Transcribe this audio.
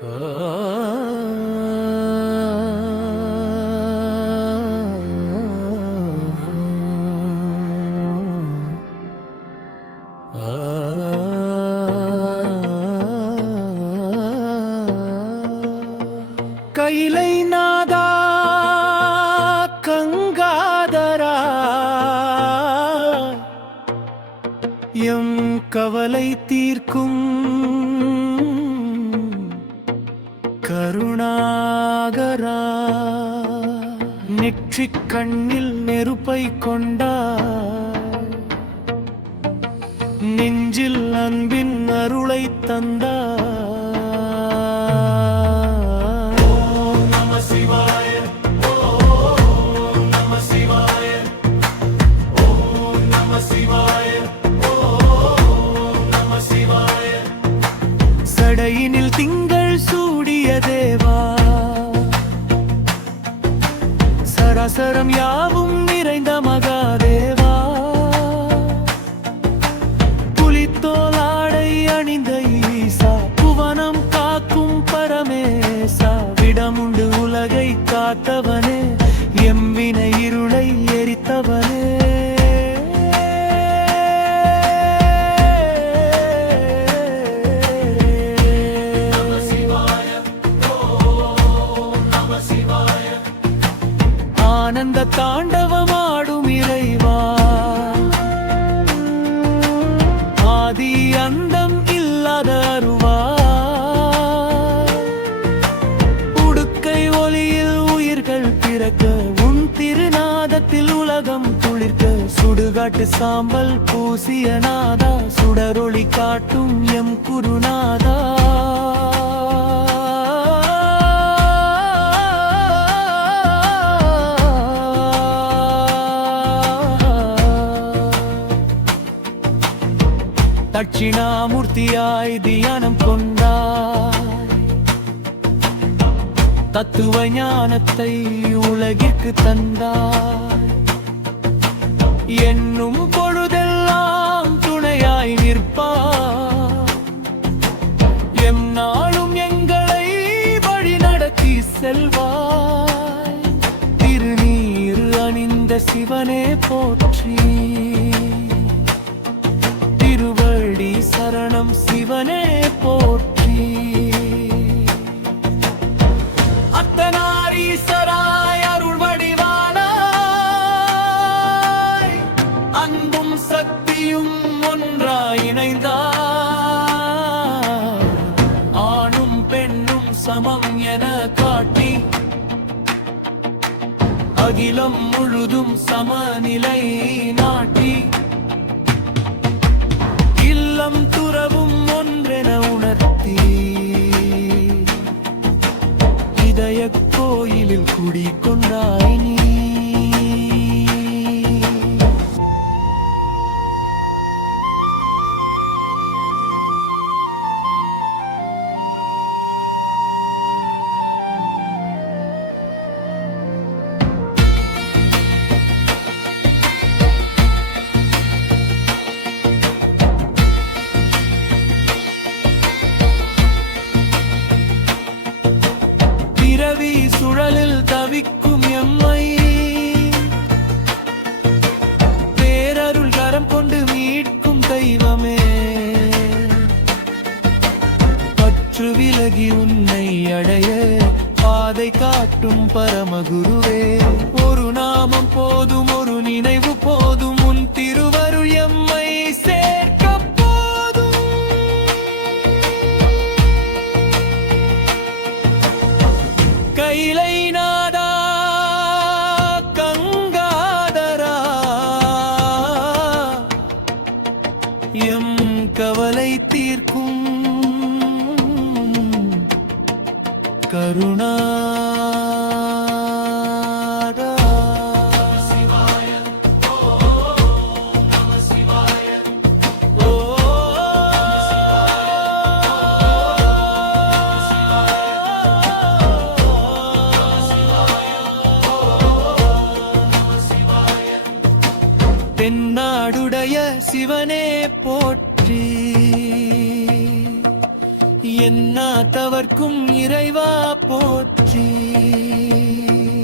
呃。நெற்றிக் கண்ணில் நெருப்பை கொண்டார் நெஞ்சில் அன்பின் அருளை தந்தார் நம சிவாய. சடையினில் திங்கள் சூடிய தேவா சராசரம் யாவும் நிறைந்த மகாதேவா? புலித்தோலாடை அணிந்த ஈசா புவனம் காக்கும் பரமேசா விடமுண்டு உலகை காத்தவனே எம் தாண்டவமாடும் இறைவா. ஆதி அந்தம் இல்லாத அருவா. உடுக்கை ஒளியில் உயிர்கள் பிறக்க உன் திருநாதத்தில் உலகம் துளிர்க்க சுடுகாட்டு சாம்பல் பூசிய நாதா சுடரொளி காட்டும் எம் குருநாதா. தட்சிணாமூர்த்தியாய் தியானம் கொண்டாய். தத்துவ ஞானத்தை உலகிற்கு தந்தாய். என்னும் பொழுதெல்லாம் துணையாய் நிற்பார் எம் நாளும் எங்களை வழி நடத்தி செல்வாய். திருநீர் அணிந்த சிவனே போற்ற. சமம் என காட்டி அகிலம் முழுதும் சமநிலை நாட்டி. இல்லம் துறவும் ஒன்றென உணர்த்தி இதய கோயிலில் குடிக்கொண்டாய் பற்று விலகி உன்னை அடைய பாதை காட்டும் பரமகுருவே. ஒரு நாமம் போதும் ஒரு நினைவு போதும். உன் திருவருள் கருணாடா தென்னாடுடைய சிவனே என்னா தவர்க்கும் இறைவா போற்றி. போற்றி